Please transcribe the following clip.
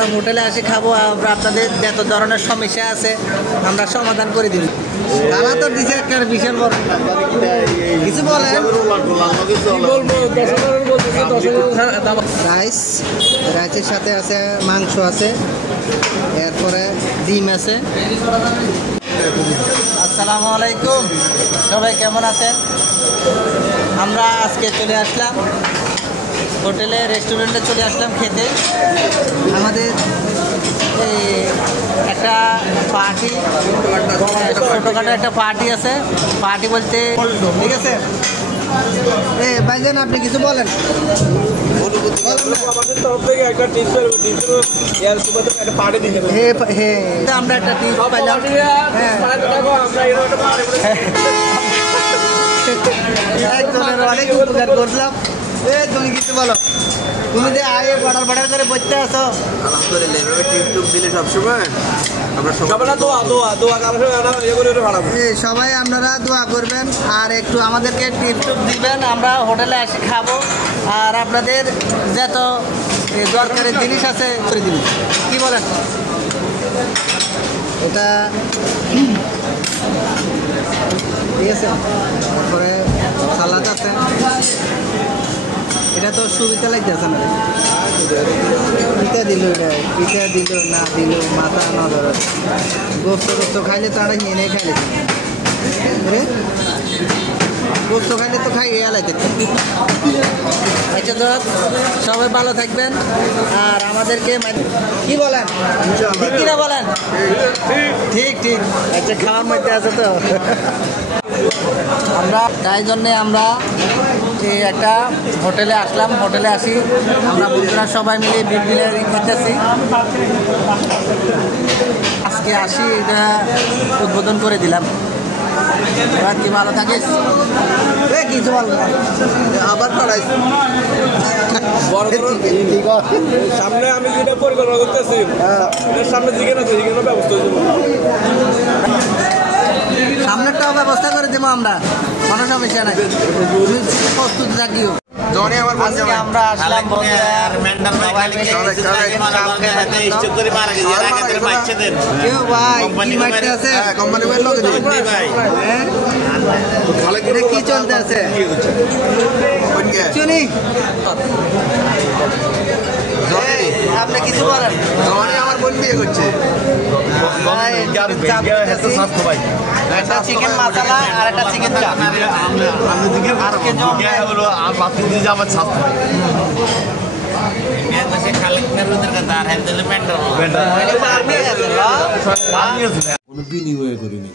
আমরা হোটেলে আসি খাবো, আপনাদের যত ধরনের সমস্যা আছে আমরা সমাধান করে দিব। তারা তো দিছে একটা বিশাল বড় কিছু বলেন। রাইসের সাথে আছে মাংস আছে, এরপরে ডিম আছে। আসসালামু আলাইকুম, সবাই কেমন আছেন? আমরা আজকে চলে আসলাম হোটেলে, রেস্টুরেন্টে চলে আসলাম খেতে। আমাদের একটা পার্টি, ছোটোখাটো একটা পার্টি আছে। পার্টি বলতে ঠিক আছে। ভাইজান আপনি কিছু বলেন। আমরা একটা টিপস পাইলাম, একজনের অনেক উপকার করলাম। তুমি কিছু বলো, তুমি যে আগে বর্ডার করে বসতে আসো। সবাই আপনারা দোয়া করবেন আর একটু আমাদেরকে টিপস দিবেন। আমরা হোটেলে আসি খাবো আর আপনাদের যত দরকারি জিনিস আছে করে দিন। কি বলেন? এটা ঠিক আছে। তারপরে সালাদ আছে, এটা তো সুবিধা লাগতেছে না। পিঠা দিল, পিঠা দিল না দিল মাথা না ধরো। গোস্ত খাইলে তো আমরা নিয়ে খাইলে, গোস্ত খাইলে তো খাই এলাইতে। আচ্ছা তো সবাই ভালো থাকবেন আর আমাদেরকে কি বলেন, ঠিক কিনা বলেন? ঠিক ঠিক। আচ্ছা খাওয়ার মধ্যে আছে তো আমরা, তাই জন্যে আমরা একটা হোটেলে আসলাম। হোটেলে আসি আমরা বন্ধুরা সবাই মিলে বিফ বিরিয়ানি খেতেছি। আজকে আসি এটা উদ্বোধন করে দিলাম। এবার কি ভালো থাকিস, কিছু ভালো আবার পড়াইস। সামনে আমি যেটা পরিকল্পনা করতেছি সামনে চিকেন আছে, চিকেনের ব্যবস্থা হয়েছিল। সামনেরটাও ব্যবস্থা করে দেবো আমরা, কোনো সমস্যা নাই। প্রস্তুত থাকিও। আমরা আসলাম কি চলতে আছে আপনি কিছু বলেন। আমার বোন বিয়ে করছে, একটা চিকেন মশলা আর একটা চিকেন চাপ। আমার স্বাস্থ্য কোনো বিনিময় করিনি।